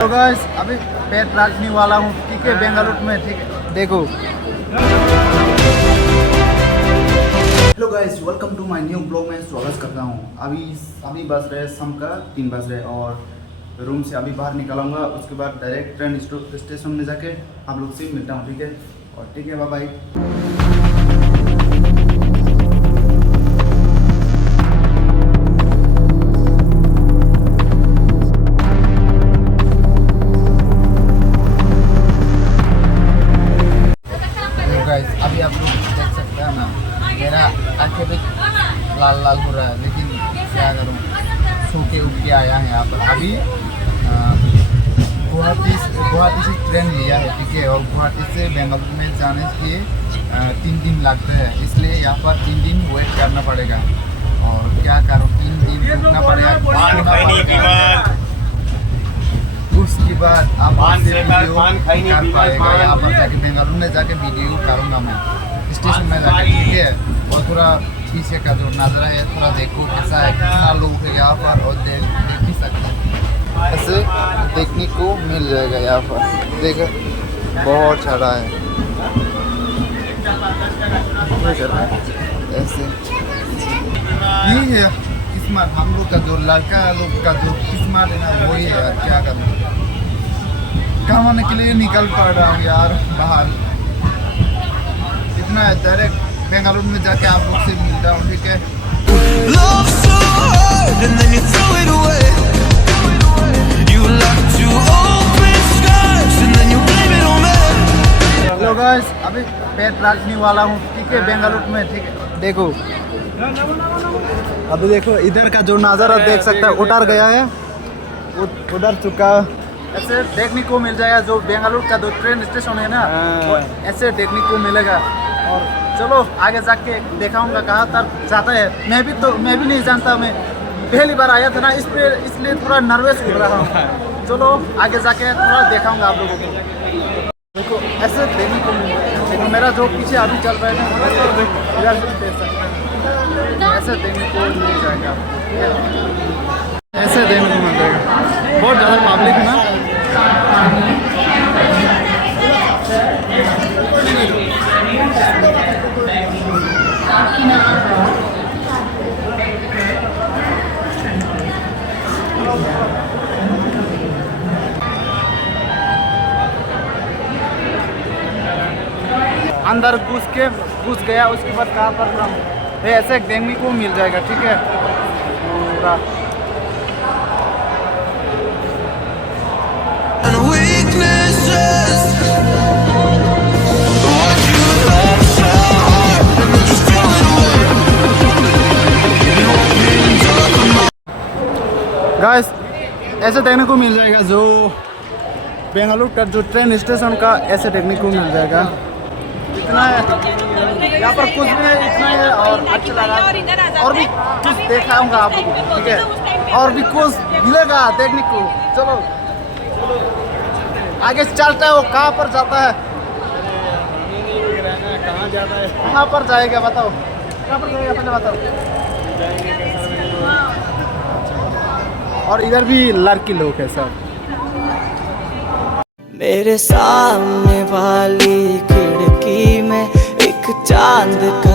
तो गाइस अभी पैर रखने वाला हूँ, ठीक है, बेंगलुरु में, ठीक है, देखो। Hello guys, welcome to my new blog में स्वागत करता हूँ। अभी बज रहे शाम का 3 बज रहे और रूम से अभी बाहर निकलूँगा। उसके बाद डायरेक्ट ट्रेन स्टेशन में जाके आप लोग से मिलता हूँ, ठीक है। और ठीक है, बाय बाय। अभी आप लोग देख सकते हैं ना, मेरा आंखें भी लाल लाल हो रहा है, लेकिन क्या करूँ, सो के उठ के आया है यहाँ पर। अभी गुवाहाटी से ट्रेन लिया है, ठीक है, और गुवाहाटी से बेंगलुरु में जाने के लिए 3 दिन लगते हैं, इसलिए यहाँ पर 3 दिन वेट करना पड़ेगा। और क्या करूँ, 3 दिन रुकना पड़ेगा। उसके बाद आप वीडियो कर पाएगा यहाँ पर जाके, बेंगलुरु में जाके वीडियो करूँगा मैं स्टेशन में जाके, ठीक है। और थोड़ा पीछे का जो नज़ारा है थोड़ा देखो कैसा है, कितना लोग है यहाँ पर, और देख भी सकते हैं, ऐसे देखने को मिल जाएगा यहाँ पर। देखो बहुत सारा है ऐसे। ये है किस्मत, हम लोग का जो लड़का लोग का जो किस्मत है ना, वही है यार, क्या करूँ। कमाने के लिए निकल पड़ रहा हूँ यार बाहर, इतना है। डायरेक्ट बेंगलुरु में जाके आप लोग से मिलता हूँ, ठीक है। हेलो गाइस, अभी पैर रखने वाला हूँ, ठीक है, बेंगलुरु में, ठीक है, देखो। अभी देखो इधर का जो नज़ारा देख सकता है, उतर गया है, उधर चुका, ऐसे देखने को मिल जाएगा। जो बेंगलुरु का जो ट्रेन स्टेशन है ना, वो ऐसे देखने को मिलेगा। और चलो आगे जाके दिखाऊंगा कहाँ तक जाता है। मैं भी नहीं जानता, मैं पहली बार आया था ना, इसलिए थोड़ा नर्वस हो रहा हूँ। चलो आगे जाके थोड़ा दिखाऊंगा आप लोगों को। देखो ऐसे देखने को मिलेगा, देखो मेरा जो पीछे अभी चल रहा है ना, ऐसे देखने को मिल जाएगा, ऐसे देखने को मिल जाएगा। बहुत ज़्यादा पब्लिक है ना, अंदर घुस गया। उसके बाद कहाँ पर हम ऐसे देखने को मिल जाएगा, ठीक है, पूरा। गाइस ऐसे देखने को मिल जाएगा, जो बेंगलुरु का जो ट्रेन स्टेशन का ऐसे देखने को मिल जाएगा। इतना है यहाँ पर, कुछ भी नहीं, इतना है। और अच्छा लगा, और भी कुछ दिखाऊंगा आप लोगों को, ठीक है, और भी कुछ मिलेगा देखने को। चलो आगे चलता है। वो कहाँ पर जाता है, कहाँ जाता है, कहाँ पर जाएगा बताओ, कहाँ पर जाएगा पहले बताओ। और इधर भी लड़की लोग है सब। मेरे सामने वाली खिड़की में एक चांद का